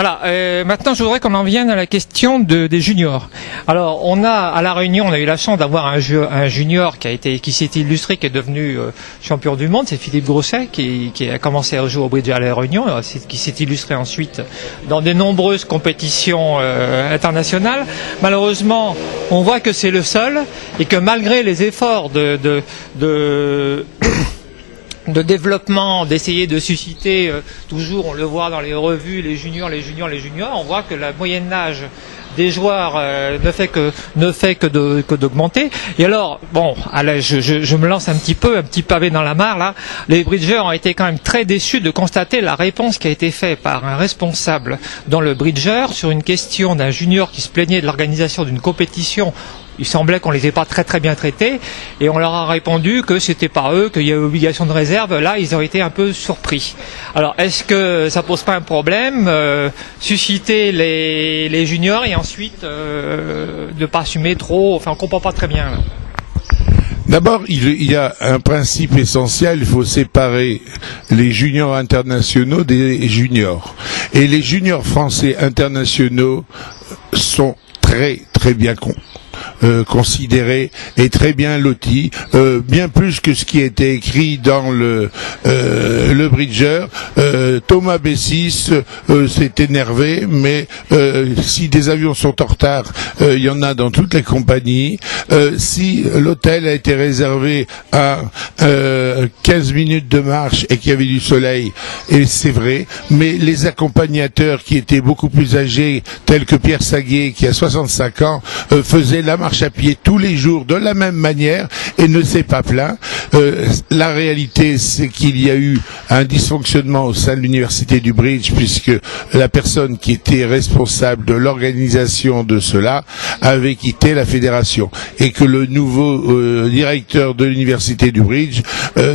Voilà, maintenant je voudrais qu'on en vienne à la question des juniors. Alors on a à La Réunion, on a eu la chance d'avoir un junior qui s'est illustré, qui est devenu champion du monde, c'est Philippe Grosset qui a commencé à jouer au bridge à La Réunion, qui s'est illustré ensuite dans de nombreuses compétitions internationales. Malheureusement, on voit que c'est le seul et que malgré les efforts de développement, d'essayer de susciter, toujours on le voit dans les revues, les juniors, on voit que la moyenne d'âge des joueurs ne fait que d'augmenter. Et alors, bon, allez, je me lance un petit pavé dans la mare là. Les bridgers ont été quand même très déçus de constater la réponse qui a été faite par un responsable dans le bridger sur une question d'un junior qui se plaignait de l'organisation d'une compétition. Il semblait qu'on les ait pas très bien traités et on leur a répondu que c'était pas eux, qu'il y avait obligation de réserve. Là, ils ont été un peu surpris. Alors, est-ce que ça pose pas un problème susciter les juniors et ensuite de pas assumer trop? Enfin, on comprend pas très bien. Là. D'abord, il y a un principe essentiel, il faut séparer les juniors internationaux des juniors. Et les juniors français internationaux sont très bien considérés et très bien lotis, bien plus que ce qui était écrit dans le bridger. Thomas Bessis s'est énervé, mais si des avions sont en retard, il y en a dans toutes les compagnies. Si l'hôtel a été réservé à 15 minutes de marche et qu'il y avait du soleil, et c'est vrai, mais les accompagnateurs qui étaient beaucoup plus âgés, tels que Pierre Saguet, qui a 65 ans, faisaient la marche à pied tous les jours de la même manière et ne s'est pas plaint. La réalité, c'est qu'il y a eu un dysfonctionnement au sein de l'université du Bridge, puisque la personne qui était responsable de l'organisation de cela avait quitté la fédération et que le nouveau directeur de l'université du Bridge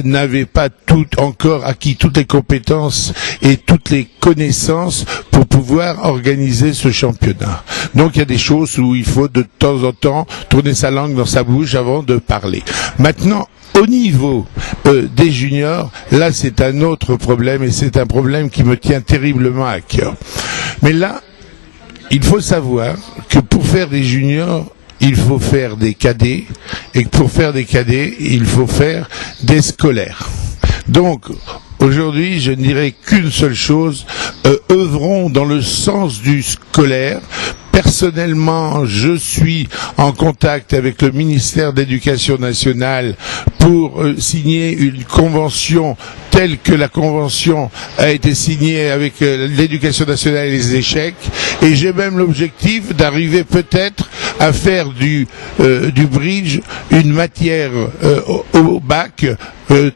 n'avait pas encore acquis toutes les compétences et toutes les connaissances pour pouvoir organiser ce championnat. Donc il y a des choses où il faut de temps en temps tourner sa langue dans sa bouche avant de parler. Maintenant, au niveau des juniors, là c'est un autre problème et c'est un problème qui me tient terriblement à cœur. Mais là, il faut savoir que pour faire des juniors, il faut faire des cadets et que pour faire des cadets, il faut faire des scolaires. Donc, aujourd'hui, je ne dirais qu'une seule chose, œuvrons dans le sens du scolaire. Personnellement, je suis en contact avec le ministère de l'Éducation nationale pour signer une convention telle que la convention a été signée avec l'Éducation nationale et les échecs. Et j'ai même l'objectif d'arriver peut-être à faire du bridge une matière au bac,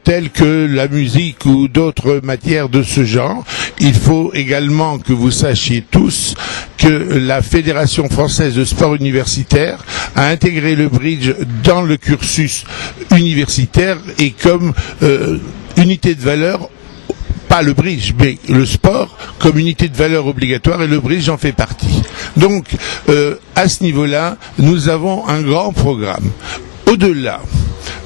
telle que la musique ou d'autres matières de ce genre. Il faut également que vous sachiez tous que la Fédération française de sport universitaire a intégré le bridge dans le cursus universitaire et comme unité de valeur, pas le bridge, mais le sport comme unité de valeur obligatoire, et le bridge en fait partie. Donc, à ce niveau-là, nous avons un grand programme. Au-delà,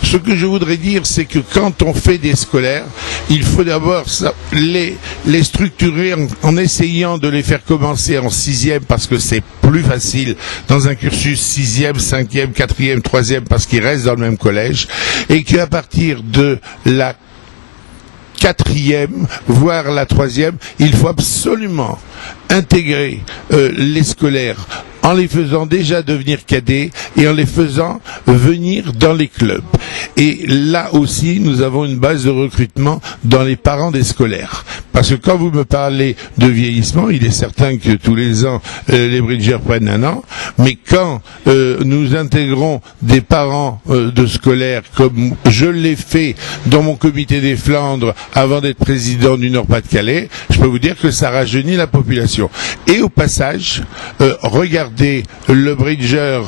ce que je voudrais dire, c'est que quand on fait des scolaires, il faut d'abord les structurer en essayant de les faire commencer en 6e parce que c'est plus facile dans un cursus 6e, 5e, 4e, 3e parce qu'ils restent dans le même collège, et qu'à partir de la 4e, voire la 3e, il faut absolument intégrer les scolaires en les faisant déjà devenir cadets et en les faisant venir dans les clubs. Et là aussi, nous avons une base de recrutement dans les parents des scolaires. Parce que quand vous me parlez de vieillissement, il est certain que tous les ans, les bridgers prennent un an, mais quand nous intégrons des parents de scolaires, comme je l'ai fait dans mon comité des Flandres avant d'être président du Nord-Pas-de-Calais, je peux vous dire que ça rajeunit la population. Et au passage, regardez le bridger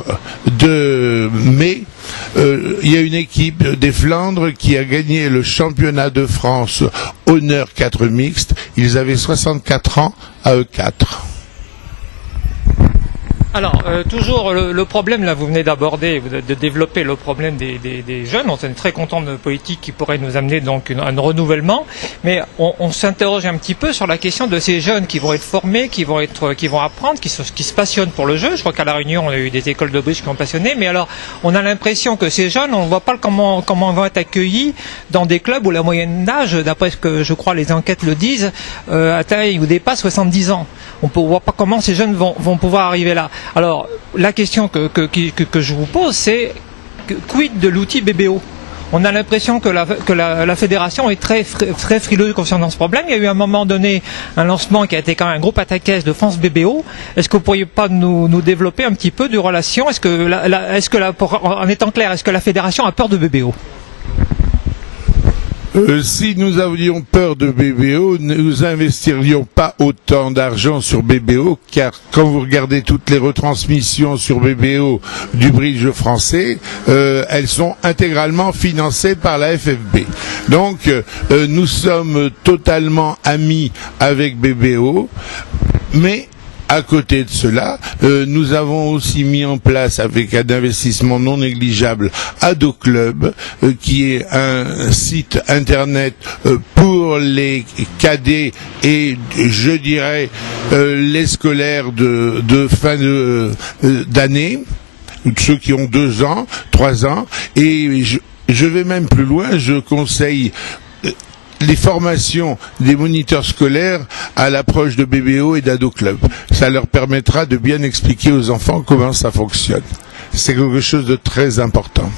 de mai, il y a une équipe des Flandres qui a gagné le championnat de France honneur 4 mixte. Ils avaient 64 ans à E4. Alors, toujours le problème, là, vous venez d'aborder, de développer le problème des jeunes. On est très content de nos politiques qui pourraient nous amener donc un renouvellement, mais on s'interroge un petit peu sur la question de ces jeunes qui vont être formés, qui vont apprendre, qui se passionnent pour le jeu. Je crois qu'à La Réunion, on a eu des écoles de bridge qui ont passionné, mais alors, on a l'impression que ces jeunes, on ne voit pas comment ils vont être accueillis dans des clubs où la moyenne d'âge, d'après ce que je crois les enquêtes le disent, atteint ou dépasse 70 ans. On ne voit pas comment ces jeunes vont pouvoir arriver là. Alors, la question que je vous pose, c'est quid de l'outil BBO? On a l'impression que la fédération est très frileuse concernant ce problème. Il y a eu à un moment donné un lancement qui a été quand même un gros pataquès de France BBO. Est-ce que vous pourriez pas nous développer un petit peu de relation? En étant clair, est-ce que la fédération a peur de BBO? Si nous avions peur de BBO, nous investirions pas autant d'argent sur BBO, car quand vous regardez toutes les retransmissions sur BBO du bridge français, elles sont intégralement financées par la FFB. Donc, nous sommes totalement amis avec BBO, mais à côté de cela, nous avons aussi mis en place, avec un investissement non négligeable, Ado Club, qui est un site internet pour les cadets et, je dirais, les scolaires de fin d'année, ceux qui ont 2 ans, 3 ans, et je vais même plus loin, je conseille les formations des moniteurs scolaires à l'approche de BBO et d'Ado Club. Ça leur permettra de bien expliquer aux enfants comment ça fonctionne. C'est quelque chose de très important.